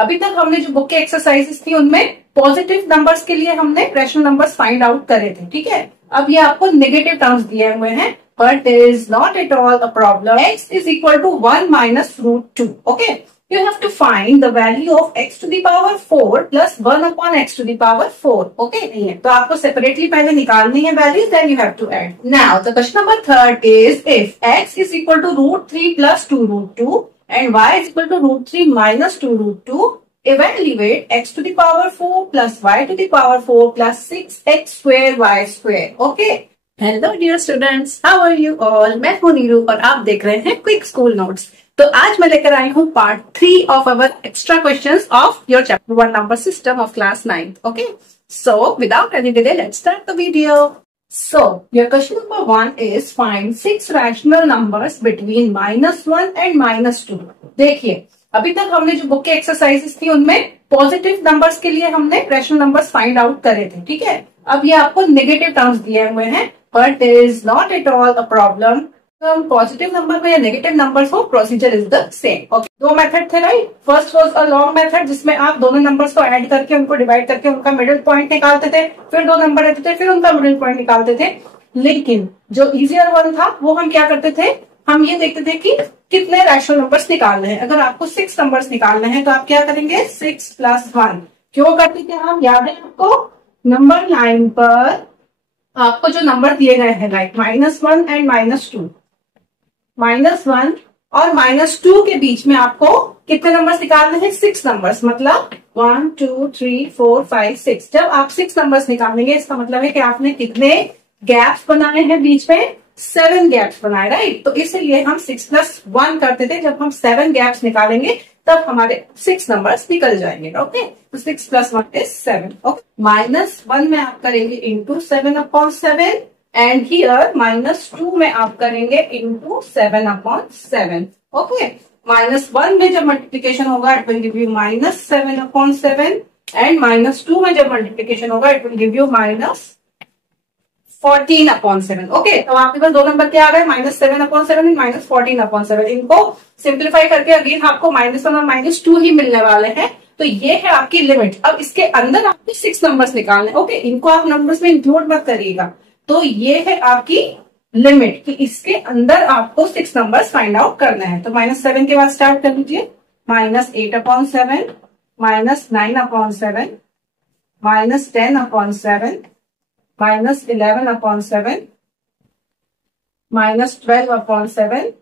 अभी तक हमने जो बुक के एक्सरसाइजेस थी उनमें पॉजिटिव नंबर्स के लिए हमने रैशनल नंबर्स फाइंड आउट करे थे, ठीक है। अब ये आपको नेगेटिव टर्म्स दिए हुए हैं, but is not at all a problem. x is equal to 1 minus root 2, okay. You have to find the value of x to the power 4 plus 1 upon x to the power 4. Okay? तो आपको separately पहले निकालनी है values, then you have to add. Now, the question number 3 is if x is equal to root 3 plus 2 root 2 and y is equal to root 3 minus 2 root 2, evaluate x to the power 4 plus y to the power 4 plus 6x square y square. Okay? Hello dear students, how are you all? मैं हूँ नीरू और आप देख रहे हैं quick school notes. तो आज मैं लेकर आई हूँ part 3 of our extra questions of your chapter 1 number system of class 9th. Okay, so without any delay let's start the video. So your question number 1 is find 6 rational numbers between -1 and -2. देखिए, अभी तक हमने जो book के exercises थी उनमें positive numbers के लिए हमने रैशनल नंबर्स फाइंड आउट करे थे, ठीक है। अब ये आपको नेगेटिव टर्म्स दिए हुए हैं, but is not at all a problem. Positive number में या नेगेटिव नंबर्स हो, procedure is the same. Okay, दो मेथड थे, right. First was a long method जिसमें आप दोनों नंबर्स को ऐड करके उनको डिवाइड करके उनका मिडिल पॉइंट निकालते थे, फिर दो नंबर रहते थे, फिर उनका मिडिल पॉइंट निकालते थे. लेकिन जो इजियर वन था वो हम क्या करते थे, हम ये देखते थे कि कितने रैशनल नंबर्स निकालने हैं. अगर आपको 6 नंबर्स निकालने हैं तो आप क्या करेंगे, 6 + 1. क्यों करते थे हम, याद है आपको, नंबर लाइन पर आपको जो नंबर दिए गए हैं, लाइक -1 एंड -2, -1 और -2 के बीच में आपको कितने नंबर्स निकालने हैं, 6 नंबर्स. मतलब 1 2 3 4 5 6. जब आप 6 नंबर्स निकालेंगे इसका मतलब है कि आपने कितने गैप्स बनाए हैं बीच में, 7 गैप्स बनाए, राइट. तो इसलिए हम 6 + 1 करते थे. जब हम 7 गैप्स निकालेंगे तब हमारे 6 नंबर्स निकल जाएंगे. ओके, तो 6 + 1 इज 7. ओके, -1 में आप करेंगे इंटू 7/7 एंड हियर -2 में आप करेंगे इंटू 7/7. ओके, -1 में जब मल्टीप्लीकेशन होगा it will give you -7/7 and -2 में जब मल्टीप्लीकेशन होगा it will give you -14/7. Okay, तो आपके पास दो नंबर क्या आ गए, -7/7 एंड -14/7. इनको सिंप्लीफाई करके अगेन आपको -1 और -2 ही मिलने वाले हैं. तो ये है आपकी लिमिट. अब इसके अंदर आपको 6 नंबर्स निकालने. ओके, इनको आप नंबर्स में इंक्लूड मत करिएगा. तो ये है आपकी लिमिट कि इसके अंदर आपको 6 नंबर्स फाइंड आउट करना है. तो -7 के बाद स्टार्ट कर लीजिए. -8/7, -9/7, -10/7, -11/7, -12/7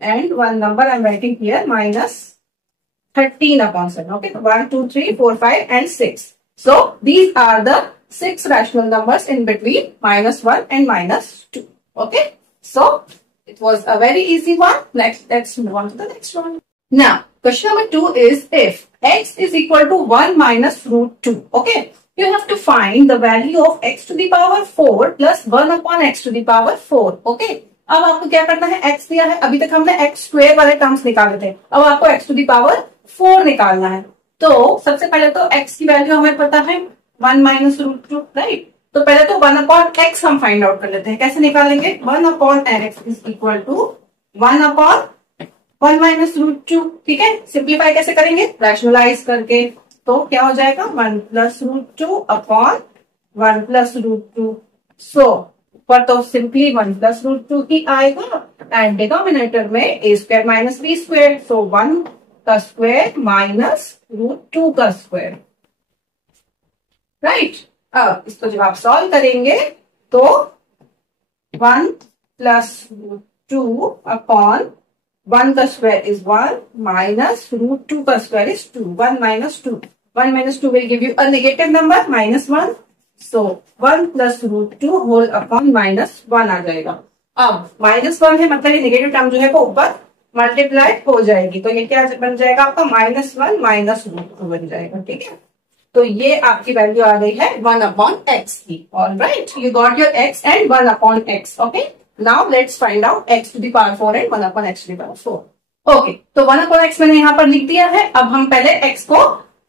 and one number I'm writing here, -13/7. Okay, 1 2 3 4 5 and 6. So these are the 6 rational numbers in between -1 and -2. Okay, so it was a very easy one. Let's move on to the next one. Now, question number 2 is if x is equal to 1 minus root 2. Okay, you have to find the value of x to the power 4 plus 1 upon x to the power 4. Okay, अब आपको क्या करना है, x दिया है, अभी तक हमने x स्क्वायर वाले टर्म्स निकाले थे, अब आपको x to the power 4 निकालना है. तो सबसे पहले तो x की वैल्यू हमें पता है 1 minus root 2, राइट. तो पहले तो 1 upon x हम फाइंड आउट कर लेते हैं. कैसे निकालेंगे, 1 upon x is equal to 1 upon 1 minus root 2. ठीक है, सिंप्लीफाई कैसे करेंगे, रैशनलाइज करके. तो क्या हो जाएगा, 1 plus root 2 upon 1 plus root 2. सो ऊपर तो सिंपली 1 plus root 2 ही आएगा एंड डिनोमिनेटर में a square minus b square. So 1 का स्क्वायर माइनस √2 का स्क्वायर, राइट. अब इसको जब आप सॉल्व करेंगे तो 1 plus √2 upon 1 का स्क्वायर इज 1 माइनस √2 का square is 2. 1 minus 2. 1 minus 2 will give you a negative number, -1. So 1 plus √2 whole upon -1 आ जाएगा. अब -1 है मतलब ये नेगेटिव टर्म जो है वो ऊपर मल्टीप्लाई हो जाएगी. तो ये क्या बन जाएगा आपका, -1 माइनस √2 बन जाएगा. ठीक है, तो ये आपकी वैल्यू आ गई है 1 upon x की. All right, you got your x and 1 upon x. Okay, now let's find out x to the power 4 and 1 upon x to the power 4. Okay, तो 1 upon x मैंने यहाँ पर लिख दिया है. अब हम पहले x को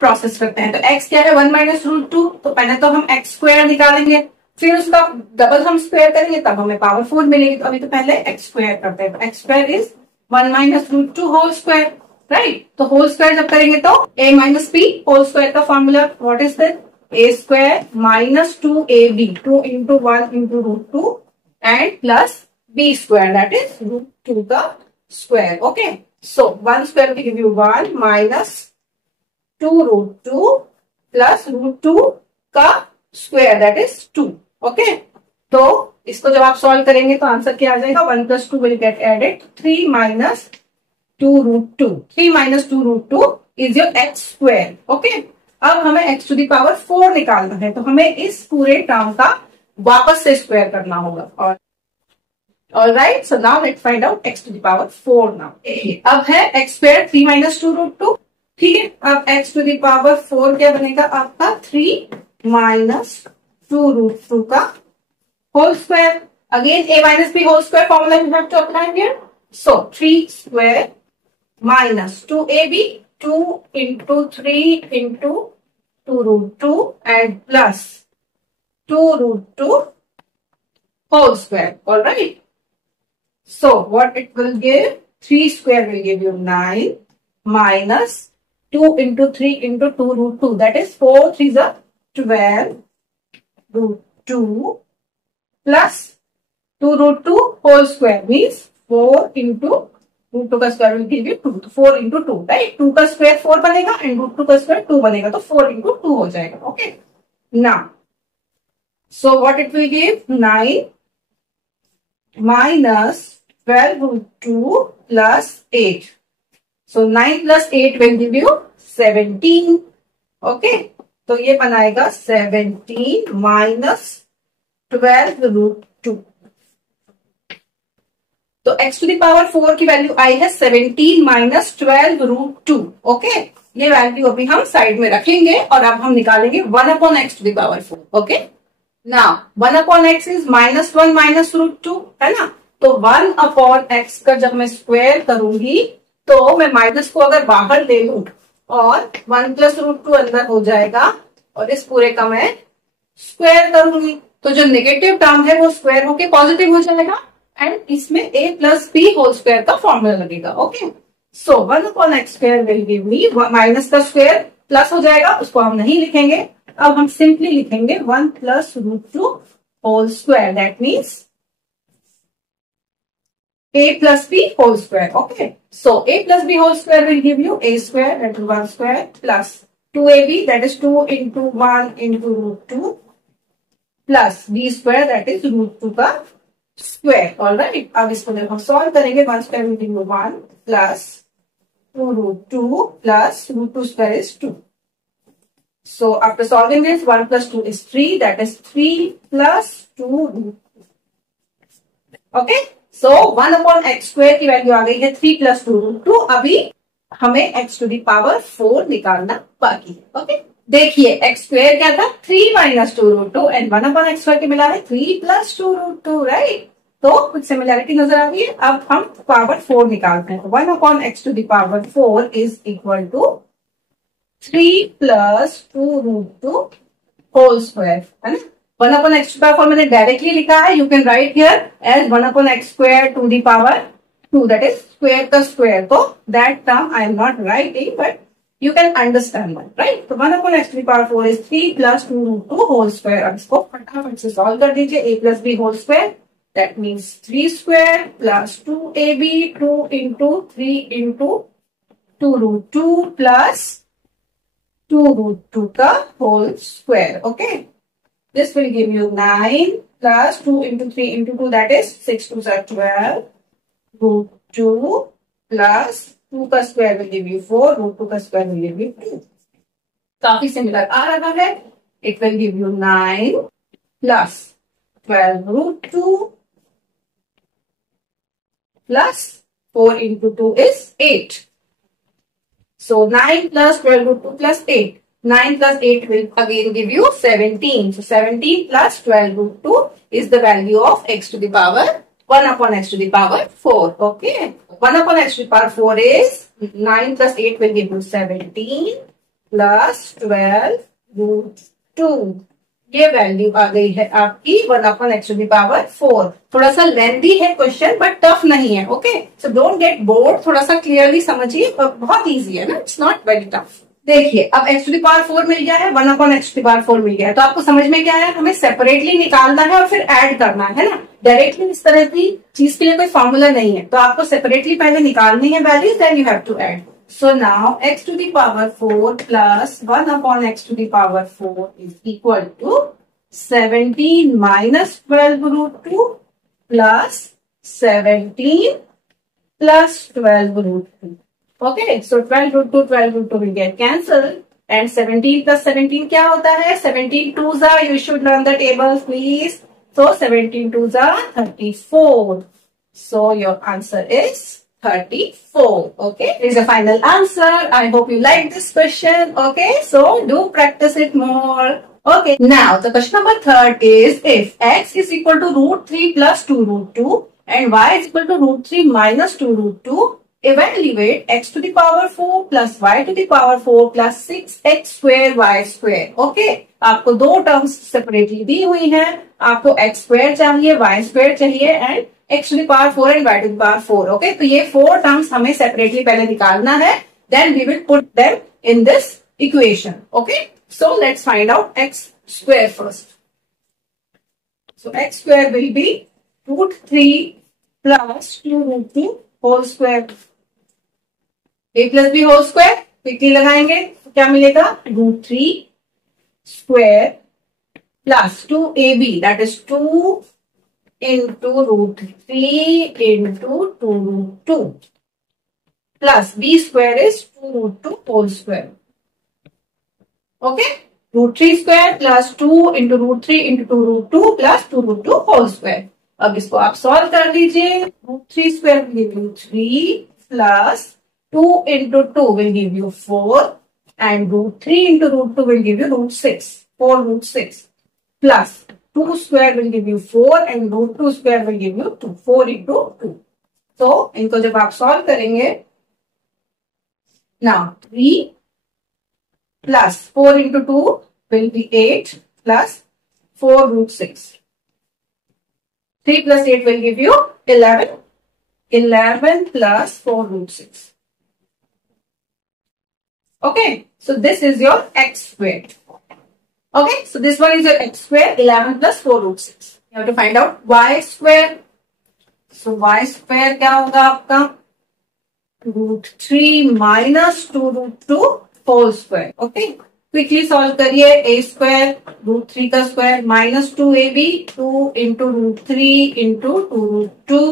प्रोसेस करते हैं. तो x क्या है, 1 minus √2. तो पहले तो हम x स्क्वायर निकालेंगे, फिर उसका डबल हम स्क्वायर करेंगे तब हमें पावर 4 मिलेगी. तो अभी तो पहले x स्क्वायर करते हैं. x square is 1 minus √2 whole square, right. तो होल स्क्वायर जब करेंगे तो a minus B whole square का formula what is that, a square minus 2ab 2 into 1 into root 2 and plus b square that is root 2 का square. Okay, so 1 square will give you 1 minus 2 root 2 plus root 2 का square that is 2। Okay, तो इसको जब आप solve करेंगे तो answer क्या आ जाएगा, 1 plus 2 will get added 3 minus 2 root 2। 3 minus 2 root 2 is your x square. Okay, अब हमें एक्स टू द पावर 4 निकालना है, तो हमें इस पूरे टर्म का वापस से स्क्वायर करना होगा। और alright, so now let's find out x to the power 4 now. अब है एक्स स्क्वायर 3 माइनस 2 रूट 2, ठीक है। अब एक्स टू द पावर 4 क्या बनेगा आपका, 3 माइनस 2 रूट 2 का whole square. Again a minus B whole square formula you have to apply here. So 3 square minus 2ab 2 into 3 into 2 root 2 and plus 2 root 2 whole square. All right. So what it will give? 3 square will give you 9 minus 2 into 3 into 2 root 2. That is 4 3s are 12 root 2 plus 2 root 2 whole square means 4 into root 2 का square will give you 2, तो 4 into 2 right, 2 का square 4 बनेगा and root 2 का square 2 बनेगा, तो 4 into 2 हो जाएगा। Okay, now so what it will give, 9 minus 12 root 2 plus 8, so 9 plus 8 will give you 17। Okay, तो ये बनाएगा 17 माइनस 12 रूट 2। तो x टू द पावर 4 की वैल्यू आई है 17 माइनस 12 रूट 2। ओके, ये वैल्यू अभी हम साइड में रखेंगे और अब हम निकालेंगे 1 upon x to the power 4। Okay, now 1 upon x is minus 1 minus root 2 है ना, तो 1 अपॉन एक्स का जब मैं स्क्वायर करूंगी तो मैं माइनस को अगर बाहर ले लूं और 1 प्लस रूट 2 अंदर हो जाएगा और इस पूरे का मैं स्क्वायर करूंगी, तो जो नेगेटिव टर्म है वो स्क्वायर होके पॉजिटिव हो जाएगा एंड इसमें a plus B whole square का फॉर्मूला लगेगा। Okay, so 1 upon x square will give me, minus का स्क्वायर प्लस हो जाएगा, उसको हम नहीं लिखेंगे, अब हम सिंपली लिखेंगे 1 plus root 2 whole square, that means a plus B whole square. Okay, so a plus B whole square will give you a square that is 1 square plus 2ab that is 2 into 1 into root 2 plus b square that is root 2 का square. Alright, अब इसको जब हम solve करेंगे 1 square will give you 1 plus 2 root 2 plus root 2 square is 2। So after solving this, 1 plus 2 is 3, that is 3 plus 2 root 2. Okay, so 1 upon x square की value आ गई है 3 plus 2 root 2। अभी हमें x to the power 4 निकालना बाकी है। Okay, देखिए x square क्या था, 3 minus 2 root 2 and 1 upon x square की मिला है 3 प्लस 2 रूट 2 राइट, तो कुछ सिमिलैरिटी नजर आ रही है। अब हम पावर 4 निकालते हैं, 1 upon x to the power 4 is equal to 3 plus 2 root 2 whole square, है ना। 1 अपॉन एक्स टू पावर 4 मैंने डायरेक्टली लिखा है, you can write here as 1 upon x square to the power 2, that is square का square, तो that term I am not writing but you can understand that, right? तो 1 upon x to the power 4 is 3 plus 2 root 2 whole square। अब इसको फटाफट से solve कर दीजिए, a plus b whole square that means 3 square plus 2ab 2 into 3 into 2 root 2 plus 2 root 2 का whole square। Okay, this will give you 9 plus 2 into 3 into 2 that is 6 2s are 12 root 2 plus 2 का square will give you 4, root 2 का square will give you 2। काफी similar आ रहा है, it will give you 9 plus 12 root 2 plus 4 into 2 is 8, so 9 plus 12 root 2 plus 8, 9 plus 8 will again give you 17, so 17 plus 12 root 2 is the value of x to the power 1 upon x to the power 4. Okay, 1 upon x to the power 4 is 9 plus 8 will give you 17 plus 12 root 2 ये value आ गई है आपकी 1/x⁴। थोड़ा सा lengthy है question but tough नहीं है। Okay, so don't get bored, थोड़ा सा क्लियरली समझिए, बहुत इजी है ना, इट्स नॉट वेरी टफ। देखिए अब x⁴ मिल गया है, 1/x⁴ मिल गया है, तो आपको समझ में क्या है, हमें सेपरेटली निकालना है और फिर ऐड करना है ना। डायरेक्टली इस तरह की चीज के लिए कोई फॉर्मूला नहीं है, तो आपको सेपरेटली पहले निकालनी है values, then you have to add. So now x⁴ plus 1/x⁴ is equal to 17 minus 12√2 plus 17 plus 12√2. Okay, so 12√2 will get cancelled and 17 plus 17 क्या होता है? 17 twos are, you should learn the tables please. So 17 twos are 34. So your answer is 34. Okay, is the final answer. I hope you like this question. Okay, so do practice it more. Okay, now the question number 3 is, if x is equal to √3 plus 2√2 and y is equal to √3 minus 2√2, evaluate x⁴ plus y⁴ plus 6x² y². Okay, आपको दो terms separately दी हुई हैं, आपको x² चाहिए, y² चाहिए and x⁴ and y⁴. Okay, तो ये 4 terms हमें सेपरेटली पहले निकालना है, then we will put them in this equation. Okay, so let's find out x² first. So x² will be √3 plus 2√2 whole square. a plus B whole square quickly लगाएंगे तो क्या मिलेगा? √3 square plus 2ab, that is 2 into √3 into 2√2 plus b square is 2√2 whole square. Okay, √3 square plus 2 into √3 into 2√2 plus 2√2 whole square. अब इसको आप solve कर लीजिए. √3 square will give you 3 plus 2 into 2 will give you 4 and √3 into √2 will give you √6, 4√6 plus 2 square will give you 4 and √2 square will give you 2, 4 into 2. So इनको जब आप solve करेंगे, now 3 plus 4 into 2 will be 8 plus 4√6. 3 plus 8 will give you 11. 11 plus 4√6. Okay, so this is your x². Okay, so this one is your x², 11 plus 4√6. You have to find out y². So y² क्या होगा आपका? √3 minus 2√2 whole square. Okay, quickly solve करिए. a² √3 का square minus 2ab, 2 into √3 into 2√2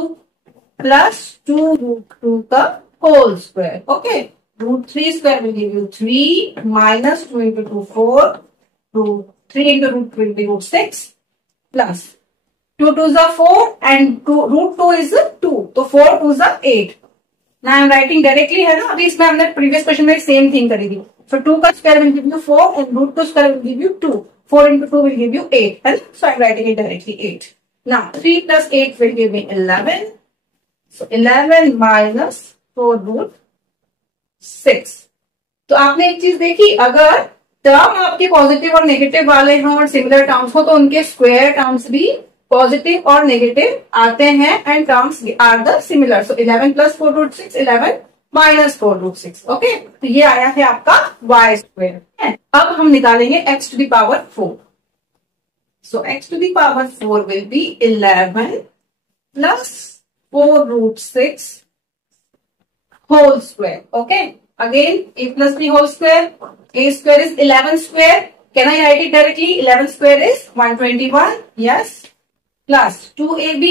plus 2√2 का whole square. Okay, √3 square will give you 3 minus 2 into 2 4. 3 into √2 will be √6 plus 2 2s are 4 and √2 is 2, तो 4 2s are 8. Now I am writing directly है ना, अभी इसमें हमने previous question में same thing करी थी. So 2 का square will give you 4 and √2 square will give you 2. 4 into 2 will give you 8, है ना? So I am writing it directly 8. Now 3 plus 8 will give me 11. So 11 minus 4√6. तो आपने एक चीज देखी, अगर टर्म आपके पॉजिटिव और नेगेटिव वाले हों और सिमिलर टर्म्स हो तो उनके स्क्वायर टर्म्स भी पॉजिटिव और नेगेटिव आते हैं and terms are the similar. So 11 plus 4√6, 11 minus 4√6. Okay, तो ये आया है आपका y². अब हम निकालेंगे x⁴. So x⁴ will be 11 plus 4√6 whole square. Okay, again a plus b whole square. A square is 11 square. Can I write it directly? 11 square is 121. Yes. Plus 2ab.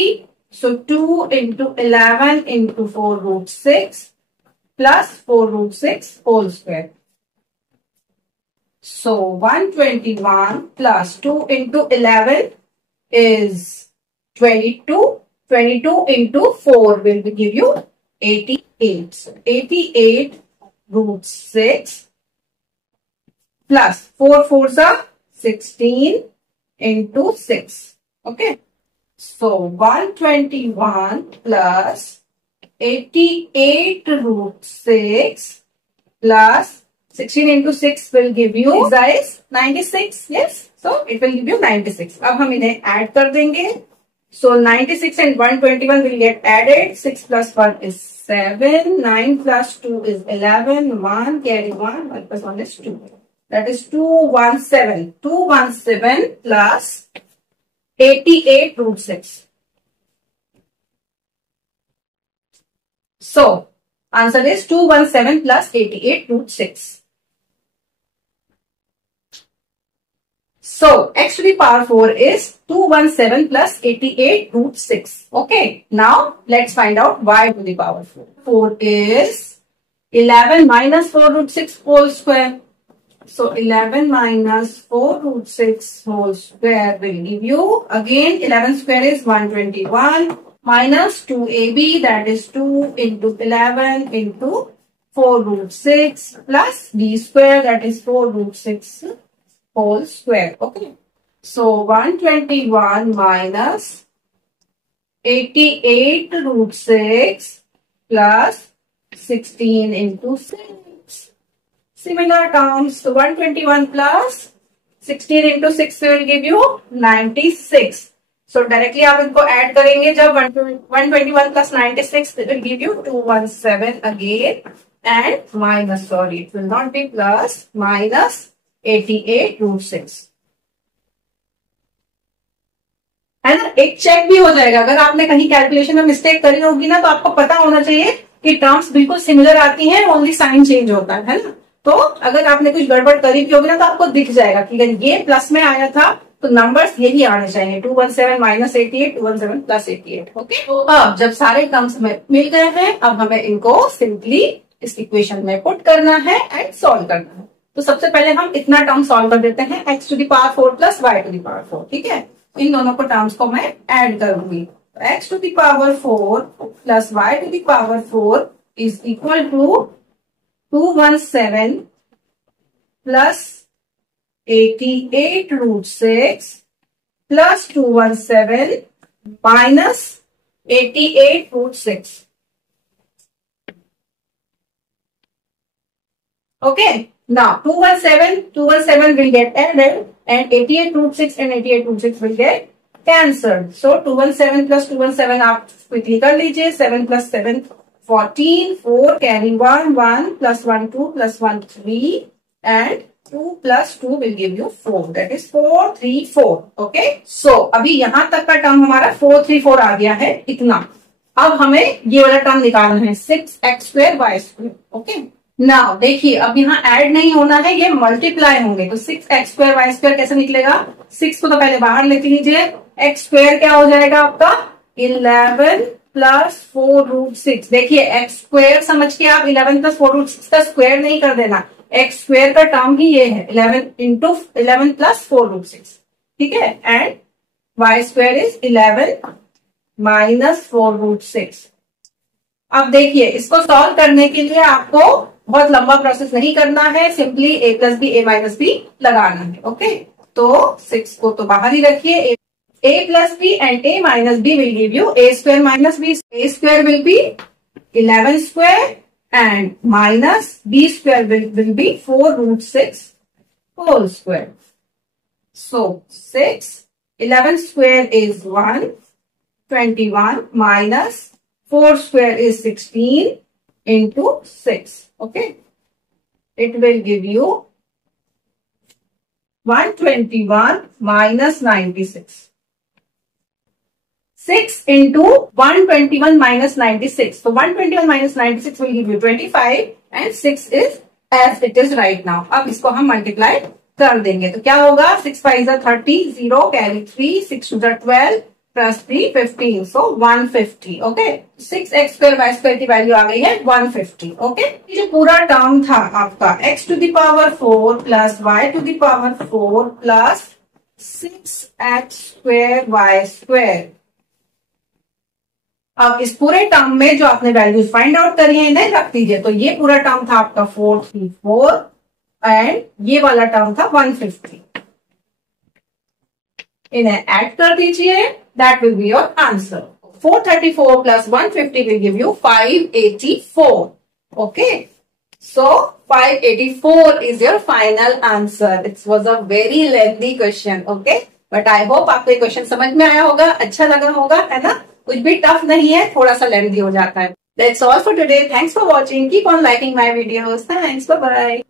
So 2 into 11 into 4√6 plus 4√6 whole square. So 121 plus 2 into 11 is 22. 22 into 4 will give you 88. So 88√6 plus 4 4s are 16 into 6. Okay, so 121 plus 88√6 plus 16 into 6 will give you size 96. Yes, so it will give you 96. अब हम इन्हें add कर देंगे. So 96 and 121 will get added. 6 plus 1 is 7. 9 plus 2 is 11. 1 carry 1. 1 plus 1 is 2. That is 217. 217 plus 88 root 6. So answer is 217 plus 88 root 6. So x to the power 4 is 217 plus 88 root 6. Okay. Now let's find out y to the power 4. 4 is 11 minus 4 root 6 whole square. So 11 minus 4 root 6 whole square will give you, again 11 square is 121 minus 2ab, that is 2 into 11 into 4 root 6 plus b square, that is 4 root 6 whole square. Okay. So 121 minus 88 root 6 plus 16 into 6. Similar terms. So 121 plus 16 into 6 will give you 96. So directly आप इनको add करेंगे जब 121 plus 96 it will give you 217 again and minus, sorry, it will not be plus, minus 88 root 6. है ना. एक check भी हो जाएगा. अगर आपने कहीं कैलकुलेशन में मिस्टेक करी होगी ना, तो आपको पता होना चाहिए कि टर्म्स बिल्कुल सिमिलर आती हैं, ओनली साइन चेंज होता है ना. तो अगर आपने कुछ गड़बड़ करी भी होगी ना, तो आपको दिख जाएगा कि अगर ये प्लस में आया था तो नंबर्स यही आने चाहिए. 217 माइनस 88, 217 प्लस 88. ओके. तो अब जब सारे टर्म्स में मिल गए हैं, अब हमें इनको सिंपली इस इक्वेशन में पुट करना है एंड सॉल्व करना है. तो सबसे पहले हम इतना टर्म सॉल्व कर देते हैं, x to the power 4 plus y to the power 4. ठीक है. इन दोनों को टर्म्स को मैं ऐड करूंगी. x to the power 4 plus y to the power 4 is equal to 217 plus 88 root 6 plus 217 minus 88 root 6. Okay. Now 217 will get added and 88 root 6 and 88 root 6 will get cancelled. So 217 plus 217 आप quickly कर लीजिए. 7 plus 7 14. 4 carry 1 1 plus 1 2 plus 1 3 and 2 plus 2 will give you 4. That is 4 3 4. Okay. So अभी यहां तक का term हमारा 4 3 4 आ गया है. इतना. अब हमें ये वाला टर्म निकालना है, 6x square y square. Okay. Now देखिए, अब यहाँ ऐड नहीं होना है, ये मल्टीप्लाई होंगे. तो 6x स्क्वायर y स्क्वायर कैसे निकलेगा? 6 को तो पहले बाहर लेते लीजिए. x स्क्वायर क्या हो जाएगा आपका? 11 प्लस 4 रूट 6. देखिए x स्क्वायर समझ के आप 11 प्लस 4 रूट 6 का स्क्वायर नहीं कर देना. x स्क्वायर का टर्म ही ये है, 11 इंटू 11 प्लस 4 रूट 6. ठीक है. And y square is 11 minus 4 root 6. अब देखिए, इसको सॉल्व करने के लिए आपको बहुत लंबा प्रोसेस नहीं करना है, simply a plus B a minus B लगाना है. ओके. तो 6 को तो बाहर ही रखिए. a plus B and a minus B will give you a square minus B. a square will be 11 square and minus b square will be 4 root 6 whole square. So 6, 11 square is 121 minus 4 square is 16 into 6. Okay. It will give you 121 minus 96. 6 into 121 minus 96. So 121 minus 96 will give you 25 and 6 is as it is right now. अब इसको हम multiply कर देंगे. तो क्या होगा? 6 5 is 30, 0 carry 3, 6 to the 12 plus 3 15. So 150. Okay. 6x square y square की value आ गई है 150. Okay. ये जो पूरा टर्म था आपका x to the power 4 plus y to the power 4 plus 6x square y square. अब इस पूरे टर्म में जो आपने वैल्यूज फाइंड आउट करी है इन्हें रख दीजिए. तो ये पूरा टर्म था आपका 434 एंड ये वाला टर्म था 150. इन्हें ऐड कर दीजिए. That will be your answer. 434 plus 150 will give you 584. Okay. So 584 is your final answer. It was a very lengthy question, okay? But I hope आपको ये क्वेश्चन समझ में आया होगा, अच्छा लगा होगा, है ना? कुछ भी टफ नहीं है, थोड़ा सा लेंथी हो जाता है. That's all for today. Thanks for watching. Keep on liking my videos. Thanks. Bye bye.